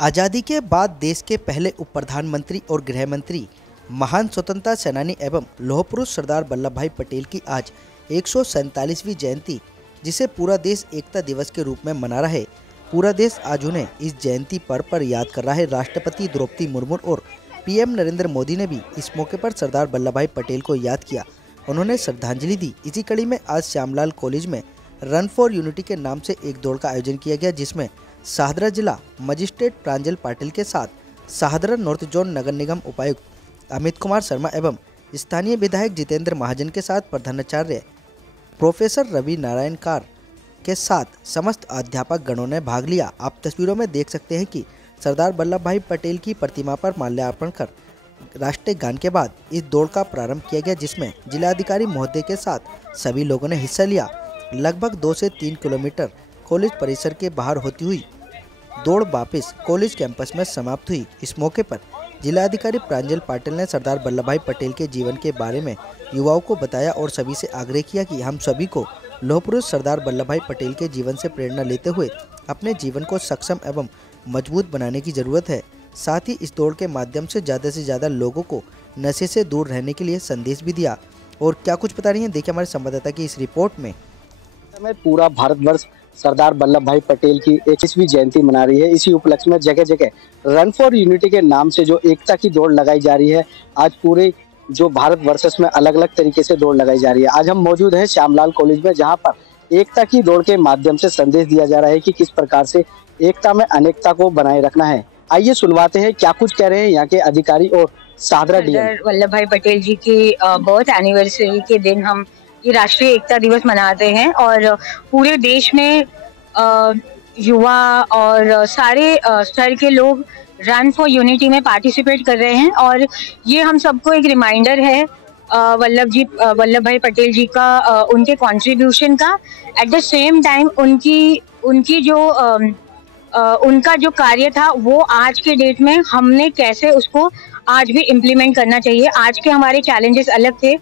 आज़ादी के बाद देश के पहले उप प्रधानमंत्री और गृह मंत्री, महान स्वतंत्रता सेनानी एवं लौह पुरुष सरदार वल्लभ भाई पटेल की आज 147वीं जयंती, जिसे पूरा देश एकता दिवस के रूप में मना रहा है। पूरा देश आज उन्हें इस जयंती पर्व पर याद कर रहा है। राष्ट्रपति द्रौपदी मुर्मू और पीएम नरेंद्र मोदी ने भी इस मौके पर सरदार वल्लभ भाई पटेल को याद किया, उन्होंने श्रद्धांजलि दी। इसी कड़ी में आज श्यामलाल कॉलेज में रन फॉर यूनिटी के नाम से एक दौड़ का आयोजन किया गया, जिसमें शाहदरा जिला मजिस्ट्रेट प्रांजल पाटिल के साथ शाहदरा नॉर्थ जोन नगर निगम उपायुक्त अमित कुमार शर्मा एवं स्थानीय विधायक जितेंद्र महाजन के साथ प्रधानाचार्य प्रोफेसर रवि नारायण कार के साथ समस्त अध्यापक गणों ने भाग लिया। आप तस्वीरों में देख सकते हैं कि सरदार वल्लभ भाई पटेल की प्रतिमा पर माल्यार्पण कर राष्ट्रीय गान के बाद इस दौड़ का प्रारंभ किया गया, जिसमें जिलाधिकारी महोदय के साथ सभी लोगों ने हिस्सा लिया। लगभग 2 से 3 किलोमीटर कॉलेज परिसर के बाहर होती हुई दौड़ वापस कॉलेज कैंपस में समाप्त हुई। इस मौके पर जिलाधिकारी प्रांजल पाटिल ने सरदार वल्लभ भाई पटेल के जीवन के बारे में युवाओं को बताया और सभी से आग्रह किया कि हम सभी को लौह पुरुष सरदार वल्लभ भाई पटेल के जीवन से प्रेरणा लेते हुए अपने जीवन को सक्षम एवं मजबूत बनाने की जरूरत है। साथ ही इस दौड़ के माध्यम से ज़्यादा लोगों को नशे से दूर रहने के लिए संदेश भी दिया। और क्या कुछ बता रही हैं, देखिए हमारे संवाददाता की इस रिपोर्ट में। पूरा भारतवर्ष सरदार वल्लभ भाई पटेल की 21वीं जयंती मना रही है। इसी उपलक्ष्य में जगह जगह रन फॉर यूनिटी के नाम से जो एकता की दौड़ लगाई जा रही है, आज पूरे जो भारतवर्ष में अलग अलग तरीके से दौड़ लगाई जा रही है। आज हम मौजूद हैं श्यामलाल कॉलेज में, जहां पर एकता की दौड़ के माध्यम से संदेश दिया जा रहा है कि किस प्रकार से एकता में अनेकता को बनाए रखना है। आइए सुनवाते हैं क्या कुछ कह रहे हैं यहाँ के अधिकारी और शाहदरा डीएम। वल्लभ भाई पटेल जी की बर्थ एनिवर्सरी के दिन हम ये राष्ट्रीय एकता दिवस मनाते हैं और पूरे देश में युवा और सारे स्तर के लोग रन फॉर यूनिटी में पार्टिसिपेट कर रहे हैं। और ये हम सबको एक रिमाइंडर है वल्लभ भाई पटेल जी का, उनके कंट्रीब्यूशन का। एट द सेम टाइम उनकी जो उनका जो कार्य था वो आज के डेट में हमने कैसे उसको आज भी इम्प्लीमेंट करना चाहिए। आज के हमारे चैलेंजेस अलग थे,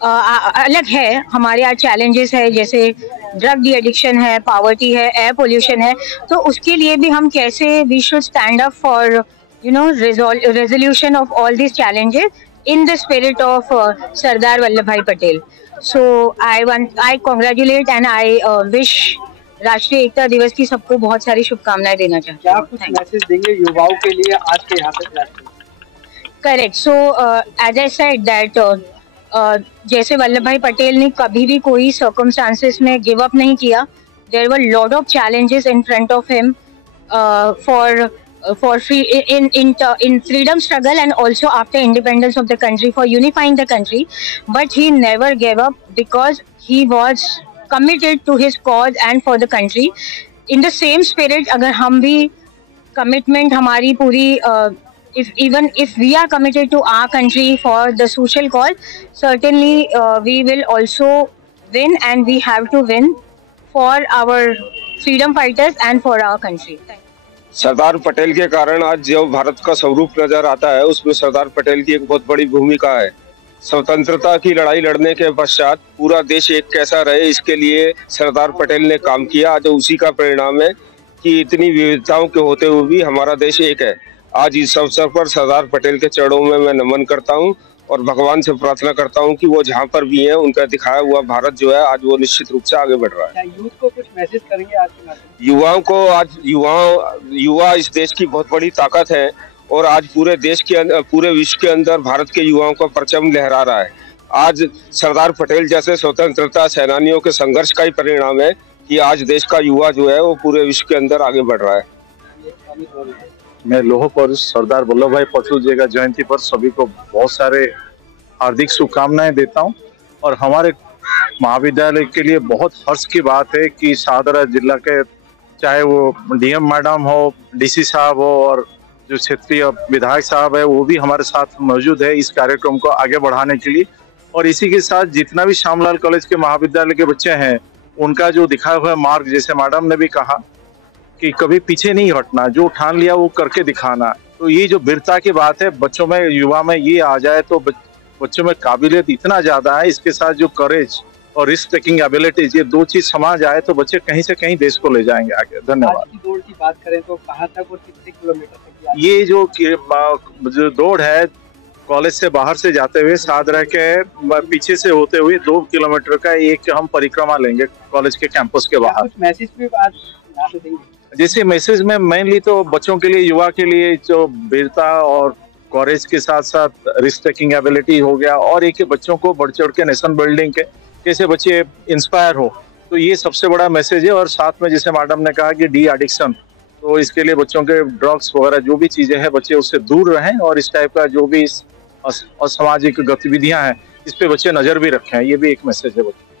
अलग है। हमारे आज चैलेंजेस है जैसे ड्रग डी एडिक्शन है, पॉवर्टी है, एयर पोल्यूशन है। तो उसके लिए भी हम कैसे we should stand up for resolution of all this challenges in the spirit of Sardar Vallabh Bhai Patel. So I congratulate and I wish Rashtriya Ekta दिवस की सबको बहुत सारी शुभकामनाएं देना चाहती हूँ। क्या कुछ मैसेज देंगे युवाओं के लिए आज के यहाँ पे? Correct. So as I said that जैसे वल्लभ भाई पटेल ने कभी भी कोई सर्कमस्टांसेस में गिव अप नहीं किया। There were lot of challenges in front of him for in freedom struggle and also after independence of the country, for unifying the country, but he never gave up because he was committed to his cause and for the country. In the same spirit, अगर हम भी commitment हमारी पूरी if we are committed to our country for the social cause, certainly we will also win, and we have to win for our freedom fighters and for our country. Sardar Patel के कारण आज जो भारत का स्वरूप नजर आता है, उसमें सरदार पटेल की एक बहुत बड़ी भूमिका है। स्वतंत्रता की लड़ाई लड़ने के पश्चात पूरा देश एक कैसा रहे, इसके लिए सरदार पटेल ने काम किया। आज उसी का परिणाम है कि इतनी विविधताओं के होते हुए भी हमारा देश एक है। आज इस अवसर पर सरदार पटेल के चरणों में मैं नमन करता हूं और भगवान से प्रार्थना करता हूं कि वो जहां पर भी हैं, उनका दिखाया हुआ भारत जो है आज वो निश्चित रूप से आगे बढ़ रहा है। यूथ को कुछ मैसेज करेंगे आज के माध्यम? युवाओं को आज युवा इस देश की बहुत बड़ी ताकत है और आज पूरे देश के पूरे विश्व के अंदर भारत के युवाओं का परचम लहरा रहा है। आज सरदार पटेल जैसे स्वतंत्रता सेनानियों के संघर्ष का ही परिणाम है कि आज देश का युवा जो है वो पूरे विश्व के अंदर आगे बढ़ रहा है। मैं लौह पुरुष सरदार वल्लभ भाई पटेल जी का जयंती पर सभी को बहुत सारे हार्दिक शुभकामनाएं देता हूं। और हमारे महाविद्यालय के लिए बहुत हर्ष की बात है कि शाहदरा जिला के चाहे वो डीएम मैडम हो, डीसी साहब हो और जो क्षेत्रीय विधायक साहब है, वो भी हमारे साथ मौजूद है इस कार्यक्रम को आगे बढ़ाने के लिए। और इसी के साथ जितना भी श्यामलाल कॉलेज के महाविद्यालय के बच्चे हैं, उनका जो दिखाया हुआ मार्ग, जैसे मैडम ने भी कहा कि कभी पीछे नहीं हटना, जो ठान लिया वो करके दिखाना। तो ये जो वीरता की बात है बच्चों में, युवा में ये आ जाए तो बच्चों में काबिलियत इतना ज्यादा है। इसके साथ जो करेज और रिस्क टेकिंग एबिलिटीज, ये 2 चीज समा जाए तो बच्चे कहीं से कहीं देश को ले जाएंगे आगे। धन्यवाद। आज की दौड़ की बात करें तो कहाँ तक और कितने किलोमीटर तक? ये जो दौड़ है, कॉलेज से बाहर से जाते हुए सादरा के पीछे से होते हुए 2 किलोमीटर का एक हम परिक्रमा लेंगे कॉलेज के कैंपस के बाहर। कुछ मैसेज भी आज यहाँ पे देंगे? जैसे मैसेज में मेनली तो बच्चों के लिए, युवा के लिए जो वीरता और कॉरेज के साथ साथ रिस्क टेकिंग एबिलिटी हो गया, और एक बच्चों को बढ़ चढ़ के नेशन बिल्डिंग के कैसे बच्चे इंस्पायर हो, तो ये सबसे बड़ा मैसेज है। और साथ में जैसे मैडम ने कहा कि डी एडिक्शन, तो इसके लिए बच्चों के ड्रग्स वगैरह जो भी चीजें हैं बच्चे उससे दूर रहें, और इस टाइप का जो भी असामाजिक गतिविधियां हैं इस पे बच्चे नजर भी रखें, ये भी एक मैसेज है बच्चों।